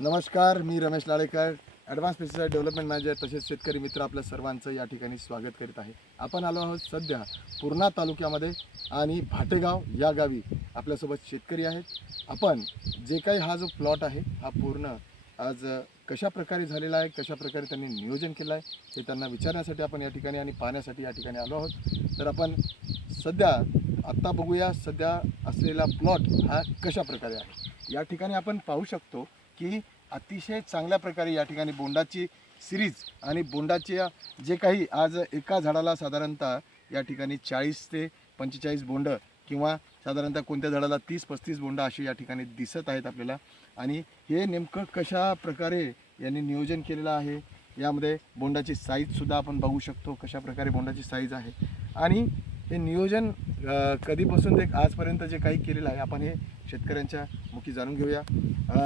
नमस्कार, मी Ramesh Lalekar, advance pesticide development manager तसेच शेतकरी मित्र आपल्या सर्वांचं या ठिकाणी स्वागत करीत आहे. आपण आलो आहोत सध्या पूर्णा तालुक्यामध्ये आणि भाटेगाव या गावी आपल्यासोबत शेतकरी आहेत. आपण जे काही हा जो प्लॉट आहे हा पूर्ण आज कशा प्रकारे झालेला आहे, कशा प्रकारे त्यांनी नियोजन केलं आहे हे त्यांना विचारण्यासाठी आपण या ठिकाणी आणि पाहण्यासाठी या ठिकाणी आलो आहोत. तर आपण सध्या आत्ता बघूया सध्या असलेला प्लॉट हा कशा प्रकारे आहे. या ठिकाणी आपण पाहू शकतो की अतिशय चांगल्या प्रकारे या ठिकाणी बोंडाची सिरीज आणि बोंडाचे जे काही आज एका झाडाला साधारणतः या ठिकाणी 40 ते 45 बोंड किंवा साधारणतः कोणत्या झाडाला 30-35 बोंड अशी या ठिकाणी दिसत आहेत आपल्याला. आणि हे नेमकं कशा प्रकारे यांनी नियोजन केलेलं आहे, यामध्ये बोंडाची साईजसुद्धा आपण बघू शकतो कशा प्रकारे बोंडाची साईज आहे. आणि हे नियोजन कधीपासून ते आजपर्यंत जे काही केलेलं आहे आपण हे शेतकऱ्यांच्या मुखी जाणून घेऊया.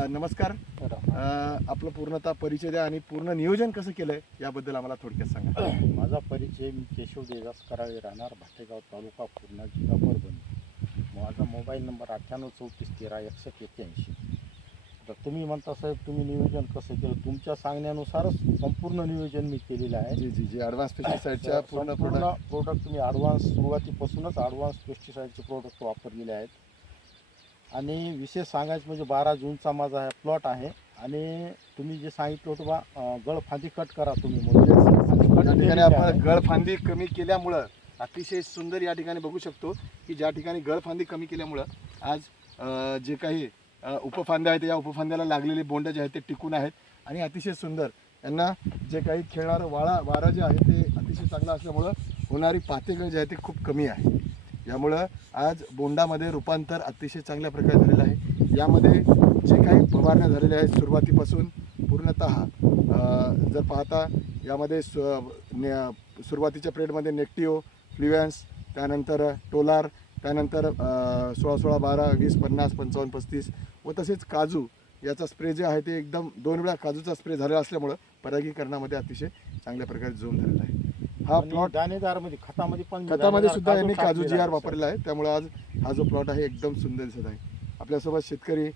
नमस्कार, आपलं पूर्णतः परिचय द्या आणि पूर्ण नियोजन कसं केलं आहे याबद्दल आम्हाला थोडक्यात सांगा. माझा परिचय, मी केशव देवदास कराळे, राहणार भाटेगाव, तालुका पूर्णा, जिल्हा परभणी. माझा मोबाईल नंबर 9834136181. तर तुम्ही म्हणता साहेब तुम्ही नियोजन कसं केलं, तुमच्या सांगण्यानुसारच संपूर्ण नियोजन मी केलेलं आहे. जी ॲडव्हान्स पेस्टिसाइडच्या पूर्ण प्रोडक्ट तुम्ही ॲडव्हान्स सुरुवातीपासूनच ॲडव्हान्स पेस्टिसाइडचे प्रोडक्ट वापरलेले आहेत. आणि विशेष सांगायचं म्हणजे 12 जूनचा माझा प्लॉट आहे. आणि तुम्ही जे सांगितलं होतं बा गळफांदी कट करा तुम्ही, या ठिकाणी आपण गळफांदी कमी केल्यामुळं अतिशय सुंदर या ठिकाणी बघू शकतो की ज्या ठिकाणी गळफांदी कमी केल्यामुळं आज जे काही उपफांद्या आहेत या उपफांद्याला लागलेले बोंड जे आहेत ते टिकून आहेत आणि अतिशय सुंदर यांना जे काही खेळणारं वारा जे आहे ते अतिशय चांगलं असल्यामुळं होणारी पातेगळ जे आहे ते खूप कमी आहे. यामुळं आज बोंडामध्ये रूपांतर अतिशय चांगल्या प्रकारे झालेलं आहे. यामध्ये जे काही फवारण्या झालेल्या आहेत सुरुवातीपासून पूर्णतः जर पाहता यामध्ये सुरुवातीच्या पिरियडमध्ये नेक्टिओ, फ्ल्युएन्स, त्यानंतर टोलार, त्यानंतर 16, 16, 12, 20, 50, 55, 35 व तसेच काजू याचा स्प्रे जे आहे ते एकदम 2 वेळा काजूचा स्प्रे झालेला असल्यामुळं परागीकरणामध्ये अतिशय चांगल्या प्रकारे झूम झालेला आहे. हा प्लॉट दाणेदारमध्ये खतामध्ये सुद्धा यांनी काजू GR वापरलेला आहे. त्यामुळे आज हा जो प्लॉट आहे एकदम सुंदर दिसत आहे. आपल्यासोबत शेतकरी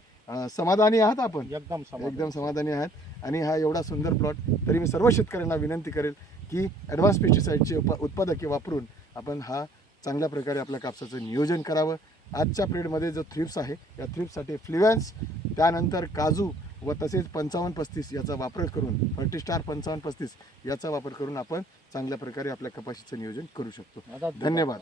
समाधानी आहात, आपण एकदम समाधानी आहात. आणि हा एवढा सुंदर प्लॉट तरी मी सर्व शेतकऱ्यांना विनंती करेल की ॲडव्हान्स पेस्टिसाइडचे उत्पादके वापरून आपण हा चांगल्या प्रकारे आपल्या कापसाचं नियोजन करावं. आजच्या पिरियडमध्ये जो थ्रिप्स आहे या थ्रिप्ससाठी फ्ल्युएन्स, त्यानंतर काजू व तसेच 55-35 याचा वापर करून, फर्टिस्टार 55-35 याचा वापर करून आपण चांगल्या प्रकारे आपल्या कपाशीचं नियोजन करू शकतो. धन्यवाद.